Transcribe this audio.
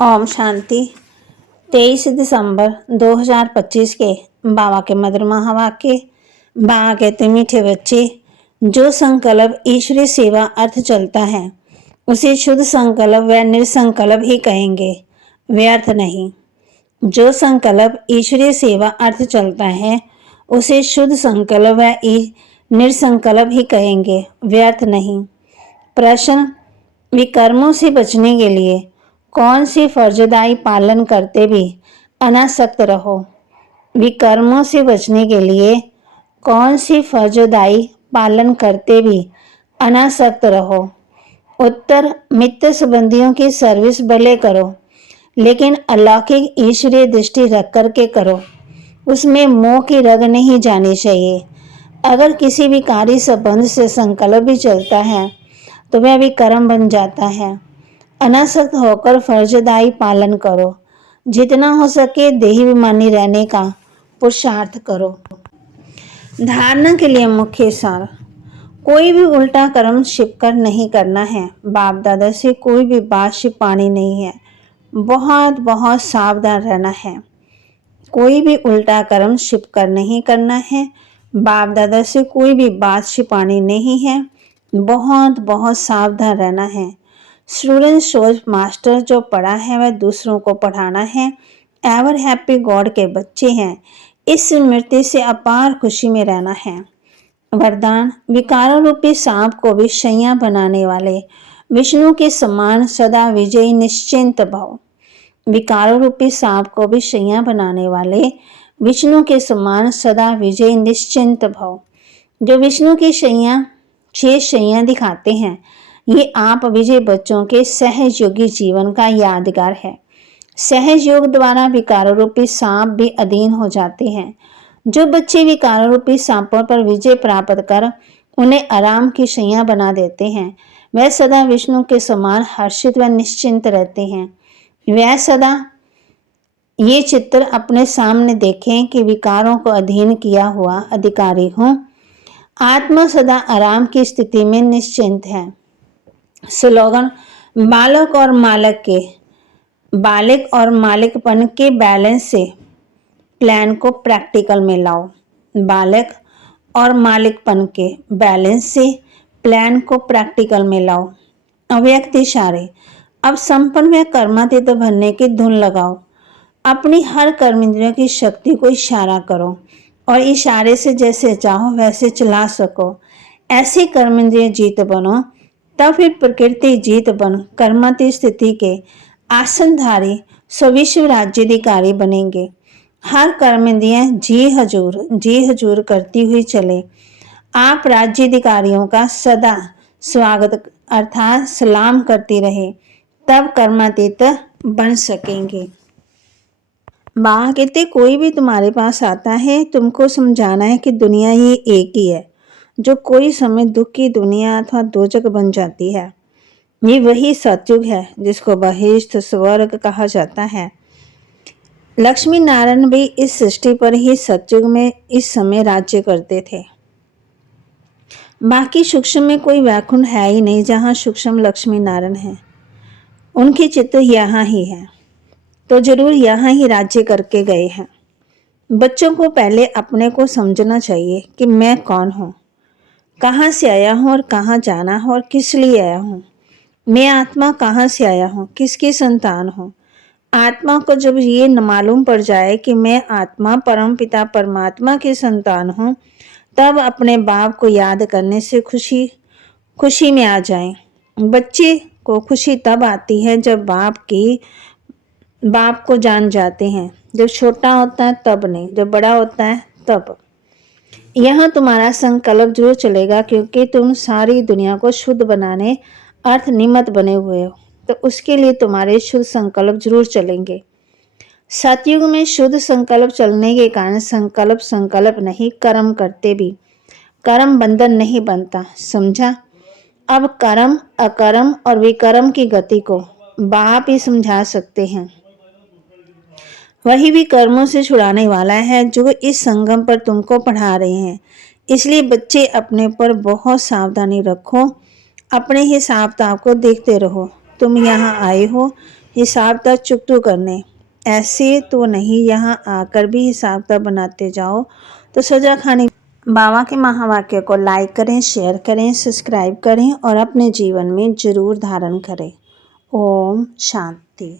ओम शांति। 23 दिसंबर 2025 के बाबा के मधुर महावाक्य। बाबा कहते, मीठे बच्चे, जो संकल्प ईश्वरीय सेवा अर्थ चलता है उसे शुद्ध संकल्प व निसंकल्प ही कहेंगे, व्यर्थ नहीं। जो संकल्प ईश्वरीय सेवा अर्थ चलता है उसे शुद्ध संकल्प व निसंकल्प ही कहेंगे, व्यर्थ नहीं। प्रश्न, विकर्मों से बचने के लिए कौन सी फर्जदाई पालन करते भी अनासक्त रहो? विकर्मों से बचने के लिए कौन सी फर्जदाई पालन करते भी अनासक्त रहो? उत्तर, मित्र संबंधियों की सर्विस भले करो, लेकिन अलौकिक ईश्वरीय दृष्टि रख कर के करो। उसमें मोह की रग नहीं जानी चाहिए। अगर किसी विकारी संबंध से संकल्प भी चलता है तो वह भी कर्म बन जाता है। अनासक्त होकर फर्जदाई पालन करो। जितना हो सके देहाभिमानी रहने का पुरुषार्थ करो। धारणा के लिए मुख्य सार, कोई भी उल्टा कर्म छिपकर नहीं करना है। बाप दादा से कोई भी बात छिपानी नहीं है। बहुत बहुत सावधान रहना है। कोई भी उल्टा कर्म छिपकर नहीं करना है। बाप दादा से कोई भी बात छिपानी नहीं है। बहुत बहुत सावधान रहना है। स्टूडेंट सोच मास्टर जो पढ़ा है वह दूसरों को पढ़ाना है। एवर हैप्पी गॉड के बच्चे हैं। इस स्मृति से अपार खुशी में रहना है। वरदान, विकारों रूपी सांप को भी शैया बनाने वाले विष्णु के समान सदा विजयी निश्चिंत भव। विकारों रूपी सांप को भी शैया बनाने वाले विष्णु के समान सदा विजयी निश्चिंत भव। जो विष्णु की शैया 6 शैया दिखाते हैं, ये आप विजय बच्चों के सहज योगी जीवन का यादगार है। सहज योग द्वारा विकारों रूपी सांप भी अधीन हो जाते हैं। जो बच्चे विकारों रूपी सांपों पर विजय प्राप्त कर उन्हें आराम की शैया बना देते हैं, वह सदा विष्णु के समान हर्षित व निश्चिंत रहते हैं। वह सदा ये चित्र अपने सामने देखें कि विकारों को अधीन किया हुआ अधिकारी हूँ। आत्मा सदा आराम की स्थिति में निश्चिंत है। स्लोगन, बालक और मालिकपन के बैलेंस से प्लान को प्रैक्टिकल में लाओ। बालक और मालिकपन के बैलेंस से प्लान को प्रैक्टिकल में लाओ। अव्यक्त इशारे, अब संपन्न व कर्मातीत बनने की धुन लगाओ। अपनी हर कर्मेंद्रियों की शक्ति को इशारा करो और इशारे से जैसे चाहो वैसे चला सको। ऐसी कर्मेंद्रिय जीत बनो, तब फिर प्रकृति जीत बन कर्मातीत स्थिति के आसनधारी स्विश्व राज्याधिकारी बनेंगे। हर कर्मेंद्रियां जी हजूर करती हुई चले। आप राज्याधिकारियों का सदा स्वागत अर्थात सलाम करती रहे, तब कर्मातीत बन सकेंगे। बाबा कहते, कोई भी तुम्हारे पास आता है, तुमको समझाना है कि दुनिया ये एक ही है, जो कोई समय दुख की दुनिया अथवा दोजक बन जाती है। ये वही सतयुग है जिसको बहिष्ठ स्वर्ग कहा जाता है। लक्ष्मी नारायण भी इस सृष्टि पर ही सतयुग में इस समय राज्य करते थे। बाकी सूक्ष्म में कोई वैकुंठ है ही नहीं जहाँ सूक्ष्म लक्ष्मी नारायण है। उनकी चित्त यहाँ ही है, तो जरूर यहाँ ही राज्य करके गए हैं। बच्चों को पहले अपने को समझना चाहिए कि मैं कौन हूँ, कहाँ से आया हूँ और कहाँ जाना है और किस लिए आया हूँ। मैं आत्मा कहाँ से आया हूँ, किसकी संतान हूँ। आत्मा को जब ये न मालूम पड़ जाए कि मैं आत्मा परम पिता परमात्मा की संतान हूँ, तब अपने बाप को याद करने से खुशी में आ जाए। बच्चे को खुशी तब आती है जब बाप को जान जाते हैं। जब छोटा होता है तब नहीं, जब बड़ा होता है तब। यहाँ तुम्हारा संकल्प जरूर चलेगा, क्योंकि तुम सारी दुनिया को शुद्ध बनाने अर्थ निमित्त बने हुए हो, तो उसके लिए तुम्हारे शुद्ध संकल्प जरूर चलेंगे। सतयुग में शुद्ध संकल्प चलने के कारण संकल्प नहीं, कर्म करते भी कर्म बंधन नहीं बनता। समझा? अब कर्म, अकर्म और विकर्म की गति को बाप ही समझा सकते हैं। वही भी कर्मों से छुड़ाने वाला है जो इस संगम पर तुमको पढ़ा रहे हैं। इसलिए बच्चे अपने पर बहुत सावधानी रखो। अपने हिसाब किताब को देखते रहो। तुम यहाँ आए हो हिसाब तक चुकतू करने। ऐसे तो नहीं, यहाँ आकर भी हिसाब तक बनाते जाओ तो सजा खाने। बाबा के महावाक्य को लाइक करें, शेयर करें, सब्सक्राइब करें और अपने जीवन में जरूर धारण करें। ओम शांति।